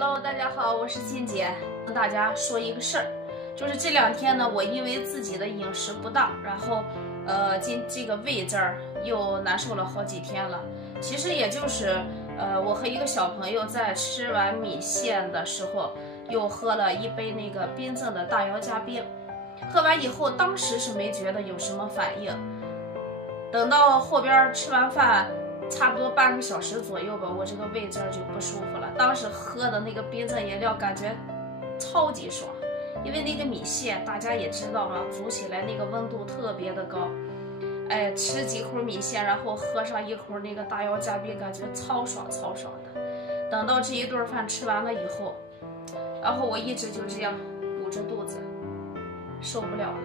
Hello， 大家好，我是金姐，跟大家说一个事儿，就是这2天呢，我因为自己的饮食不当，然后这个胃这儿又难受了好几天了。其实也就是我和一个小朋友在吃完米线的时候，又喝了一杯那个冰镇的大姚加冰，喝完以后当时是没觉得有什么反应，等到后边吃完饭。差不多半个小时左右吧，我这个胃这儿就不舒服了。当时喝的那个冰镇饮料感觉超级爽，因为那个米线大家也知道嘛，煮起来那个温度特别的高。哎，吃几口米线，然后喝上一口那个大姚加冰，感觉超爽超爽的。等到这一顿饭吃完了以后，然后我一直就这样捂着肚子，受不了了。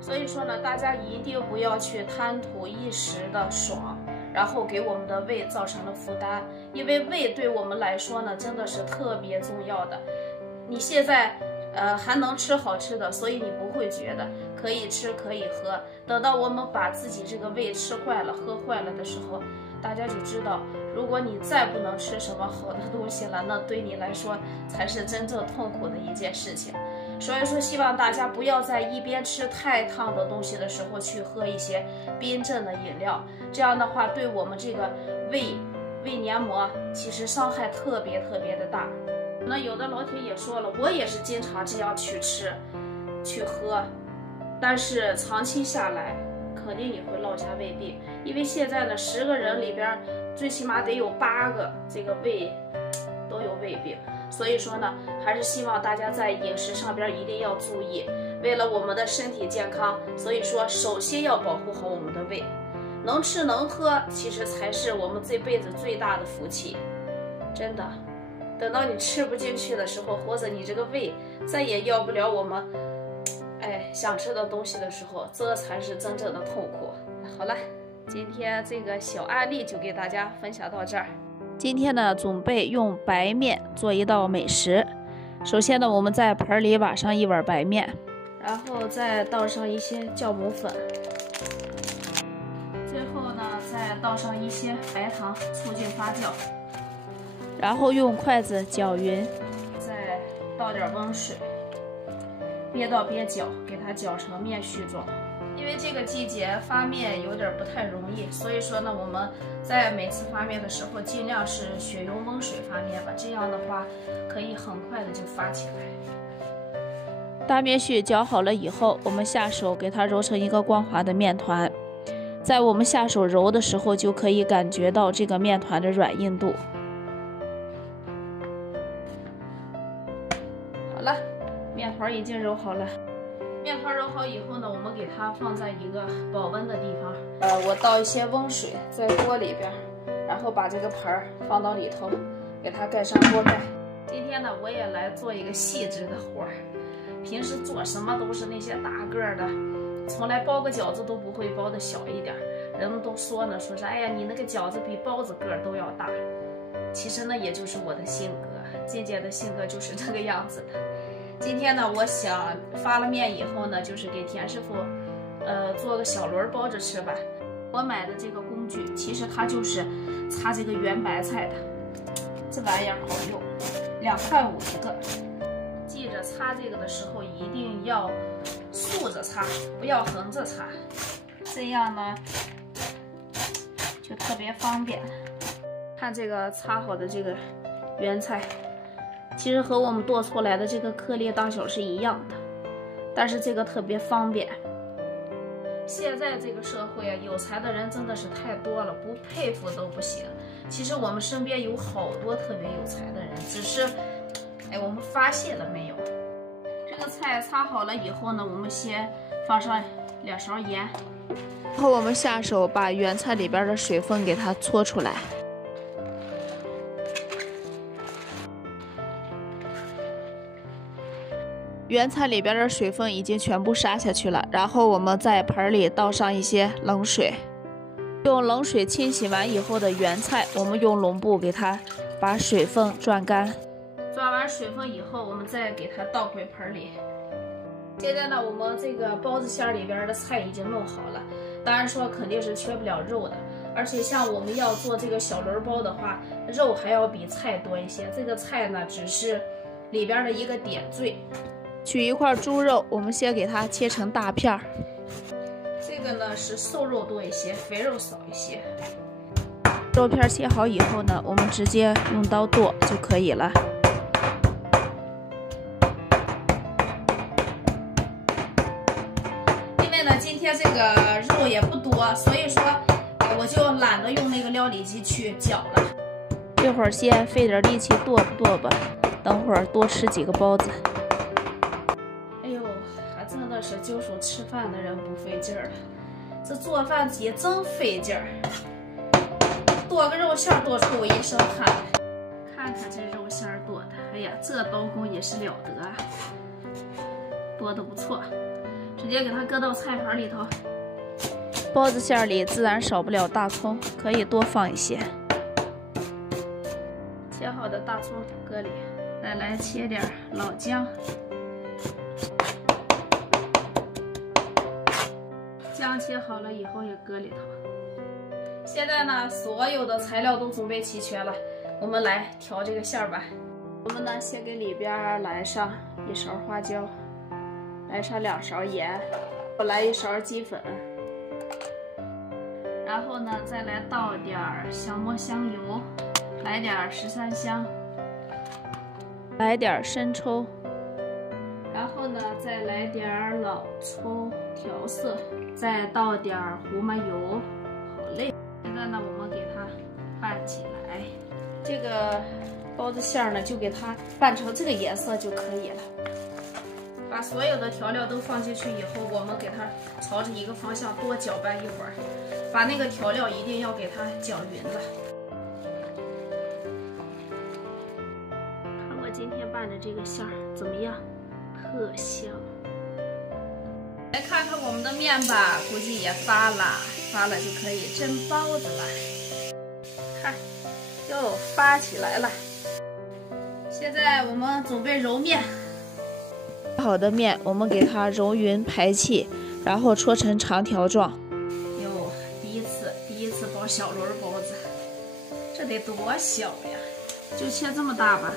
所以说呢，大家一定不要去贪图一时的爽。然后给我们的胃造成了负担，因为胃对我们来说呢，真的是特别重要的。你现在还能吃好吃的，所以你不会觉得可以吃可以喝。等到我们把自己这个胃吃坏了、喝坏了的时候，大家就知道，如果你再不能吃什么好的东西了，那对你来说才是真正痛苦的一件事情。所以说，希望大家不要在一边吃太烫的东西的时候去喝一些冰镇的饮料，这样的话对我们这个胃黏膜其实伤害特别的大。那有的老铁也说了，我也是经常这样去吃去喝，但是长期下来肯定也会落下胃病，因为现在呢10个人里边最起码得有8个这个胃都有胃病。所以说呢，还是希望大家在饮食上边一定要注意，为了我们的身体健康，所以说首先要保护好我们的胃，能吃能喝，其实才是我们这辈子最大的福气。真的，等到你吃不进去的时候，或者你这个胃再也要不了我们想吃的东西的时候，这才是真正的痛苦。好了，今天这个小案例就给大家分享到这儿。今天呢，准备用白面做一道美食。首先呢，我们在盆里挖上1碗白面，然后再倒上一些酵母粉，最后呢，再倒上一些白糖，促进发酵，然后用筷子搅匀，再倒点温水，边倒边搅，给它搅成面絮状。因为这个季节发面有点不太容易，所以说呢，我们在每次发面的时候，尽量是血用温水发面吧，这样的话可以很快的就发起来。大面絮搅好了以后，我们下手给它揉成一个光滑的面团。在我们下手揉的时候，就可以感觉到这个面团的软硬度。好了，面团已经揉好了。面团揉好以后呢，我们给它放在一个保温的地方。我倒一些温水在锅里边，然后把这个盆放到里头，给它盖上锅盖。今天呢，我也来做一个细致的活儿。平时做什么都是那些大个的，从来包个饺子都不会包的小一点。人们都说呢，说是哎呀，你那个饺子比包子个都要大。其实呢，也就是我的性格，金姐的性格就是这个样子的。今天呢，我想发了面以后呢，就是给田师傅，做个小轮包着吃吧。我买的这个工具，其实它就是擦这个圆白菜的，这玩意儿好用，2块5一个。记着擦这个的时候一定要竖着擦，不要横着擦，这样呢就特别方便。看这个擦好的这个圆菜。其实和我们剁出来的这个颗粒大小是一样的，但是这个特别方便。现在这个社会啊，有才的人真的是太多了，不佩服都不行。其实我们身边有好多特别有才的人，只是，我们发现了没有？这个菜擦好了以后呢，我们先放上2勺盐，然后我们下手把原菜里边的水分给它搓出来。原菜里边的水分已经全部杀下去了，然后我们在盆里倒上一些冷水，用冷水清洗完以后的原菜，我们用笼布给它把水分转干。转完水分以后，我们再给它倒回盆里。现在呢，我们这个包子馅里边的菜已经弄好了，当然说肯定是缺不了肉的。而且像我们要做这个小笼包的话，肉还要比菜多一些。这个菜呢，只是里边的一个点缀。取一块猪肉，我们先给它切成大片儿。这个呢是瘦肉多一些，肥肉少一些。肉片切好以后呢，我们直接用刀剁就可以了。因为呢，今天这个肉也不多，所以说我就懒得用那个料理机去搅了。一会儿先费点力气剁吧，等会儿多吃几个包子。哎呦，还真的是就说吃饭的人不费劲儿了，这做饭也真费劲儿。剁个肉馅剁出我一身汗来，看看这肉馅剁的，哎呀，这刀工也是了得啊，剁得不错。直接给它搁到菜盘里头。包子馅里自然少不了大葱，可以多放一些。切好的大葱搁里，再来切点老姜。姜切好了以后也搁里头。现在呢，所有的材料都准备齐全了，我们来调这个馅儿吧。我们呢，先给里边来上1勺花椒，来上2勺盐，来1勺鸡粉，然后呢，再来倒点香末香油，来点13香，来点生抽，然后呢，再来点老抽调色，再倒点胡麻油，好嘞。现在呢，我们给它拌起来。这个包子馅儿呢，就给它拌成这个颜色就可以了。把所有的调料都放进去以后，我们给它朝着一个方向多搅拌一会儿，把那个调料一定要给它搅匀了。看我今天拌的这个馅儿怎么样？特香。来看看我们的面吧，估计也发了就可以蒸包子了。看，又发起来了。现在我们准备揉面。好的面，我们给它揉匀排气，然后搓成长条状。哟，第一次包小笼包子，这得多小呀？就切这么大吧。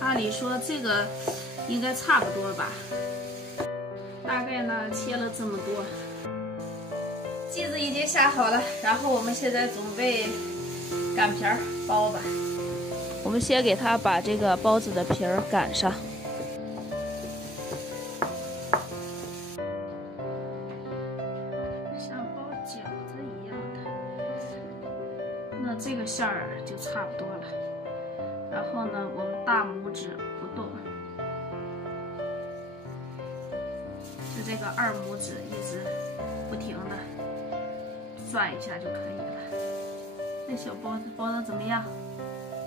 按理说这个应该差不多吧。大概呢切了这么多。剂子已经下好了，然后我们现在准备擀皮儿包吧。我们先给它把这个包子的皮儿擀上。那这个馅儿就差不多了，然后呢，我们大拇指不动，就这个2拇指一直不停的转一下就可以了。这小包子包的怎么样？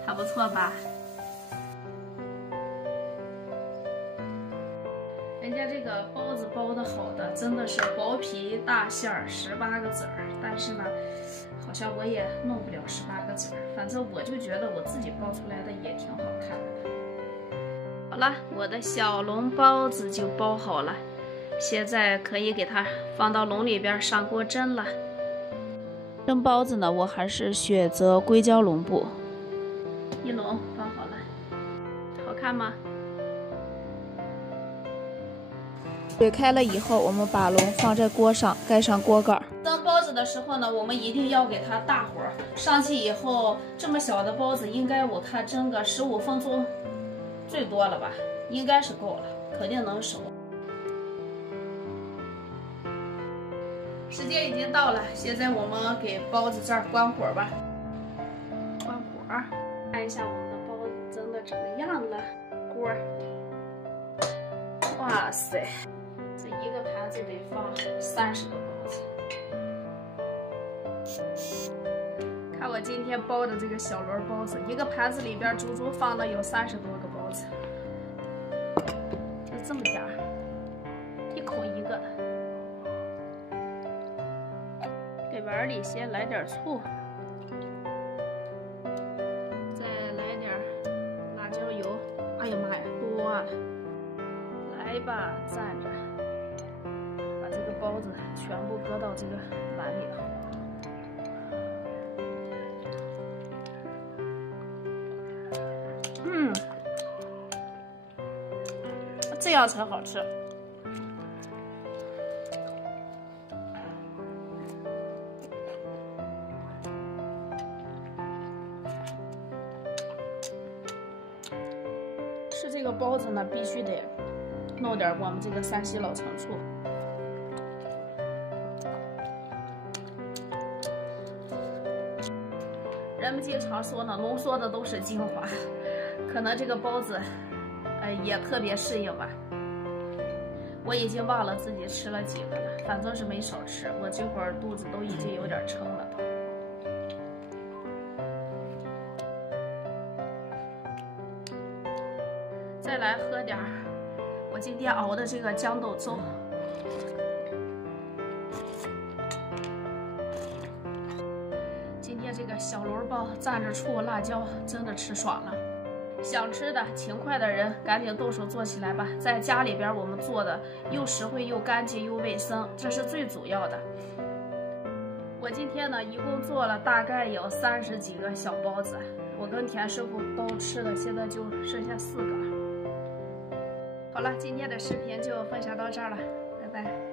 还不错吧？人家这个包子包的好的，真的是薄皮大馅儿，18个籽儿，但是呢，好像我也弄不了18个籽儿，反正我就觉得我自己包出来的也挺好看的。好了，我的小笼包子就包好了，现在可以给它放到笼里边上锅蒸了。蒸包子呢，我还是选择硅胶笼布。一笼放好了，好看吗？水开了以后，我们把笼放在锅上，盖上锅盖。蒸包子的时候呢，我们一定要给它大火上去以后，这么小的包子，应该我看蒸个15分钟，最多了吧，应该是够了，肯定能熟。时间已经到了，现在我们给包子这儿关火吧。关火，看一下我们的包子蒸的怎么样了。锅，哇塞！这一个盘子得放30个包子。看我今天包的这个小笼包子，一个盘子里边足足放了有30多个包子，就这么点儿，一口一个。给碗里先来点醋，再来点辣椒油。哎呀妈呀，多了！来吧，站着。把这个包子全部搁到这个碗里头。样才好吃。吃这个包子呢，必须得弄点我们这个山西老陈醋。人们经常说呢，浓缩的都是精华，可能这个包子，也特别适应吧。我已经忘了自己吃了几个了，反正是没少吃。我这会儿肚子都已经有点撑了都。再来喝点儿我今天熬的这个豇豆粥。今天这个小笼包蘸着醋辣椒，真的吃爽了。想吃的勤快的人赶紧动手做起来吧，在家里边我们做的又实惠又干净又卫生，这是最主要的。我今天呢一共做了大概有30几个小包子，我跟田师傅都吃了，现在就剩下4个。好了，今天的视频就分享到这儿了，拜拜。